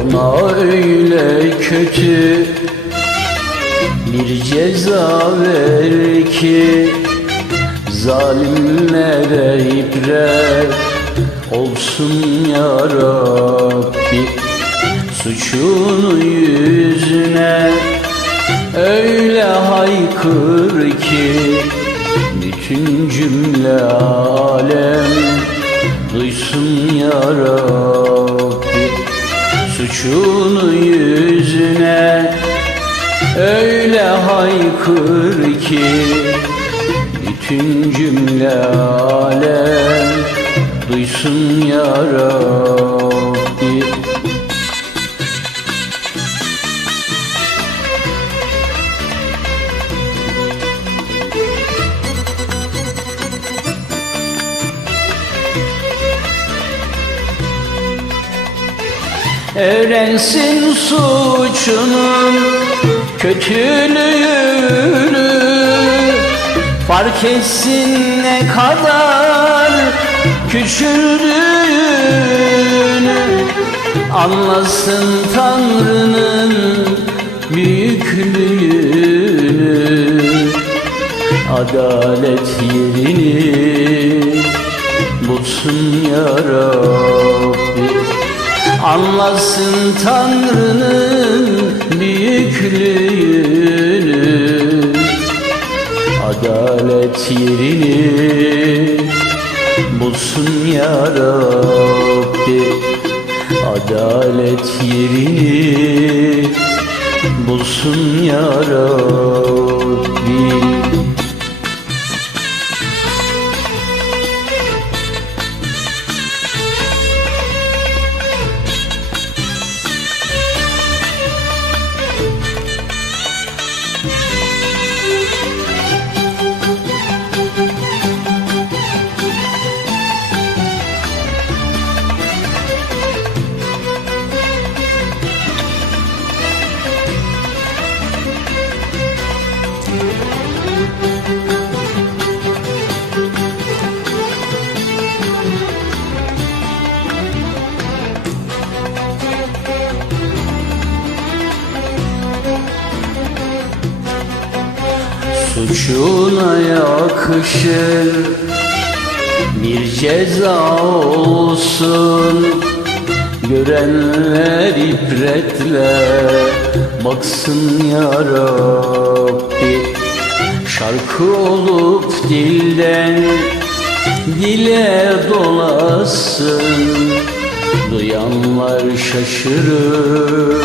Ona öyle kötü bir ceza ver ki Zalimlere ibret olsun ya Rabbi. Suçunu yüzüne öyle haykır ki Bütün cümle alem duysun ya Rabbi Suçunu yüzüne. Öyle haykır ki Bütün cümle alem duysun ya Öğrensin suçunun kötülüğünü. Fark etsin ne kadar küçüldüğünü. Anlasın Tanrı'nın büyüklüğünü. Adalet yerini Anlasın Tanrı'nın büyüklüğünü Adalet yerini bulsun ya Rabbi. Adalet yerini bulsun ya Rabbi Suçuna yakışır. Bir ceza olsun. Görenler ibretle baksın ya Rabbi. Şarkı olup dilden dile dolasın. Duyanlar şaşırır.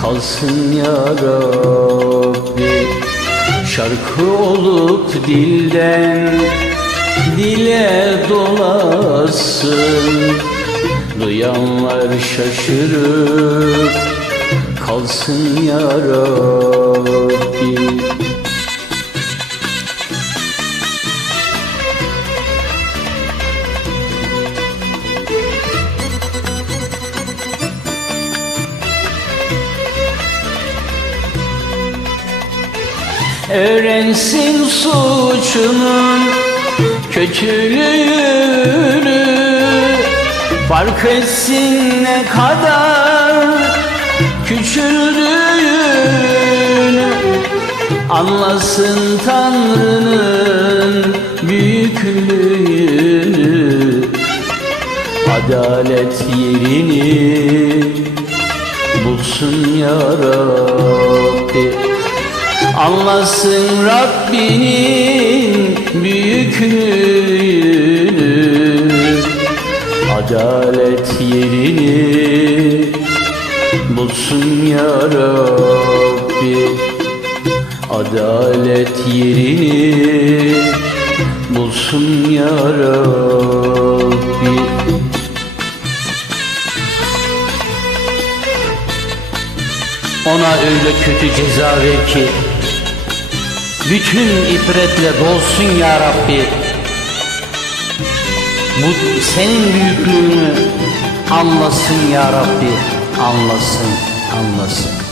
Kalsın ya Rabbi Şarkı olup dilden dile dolasın. Duyanlar şaşırır kalsın ya Rabbi Öğrensin suçunun kötülüğünü. Fark etsin ne kadar küçüldüğünü. Anlasın Tanrı'nın büyüklüğünü. Adalet yerini bulsun ya Rabbi Anlasın Rabbinin büyüklüğünü Adalet yerini bulsun ya Rabbi. Adalet yerini bulsun ya Rabbi Ona öyle kötü ceza ver ki bütün ibretle dolsun ya Rabbi. Bu senin büyüklüğünü anlasın ya Rabbi. Anlasın, anlasın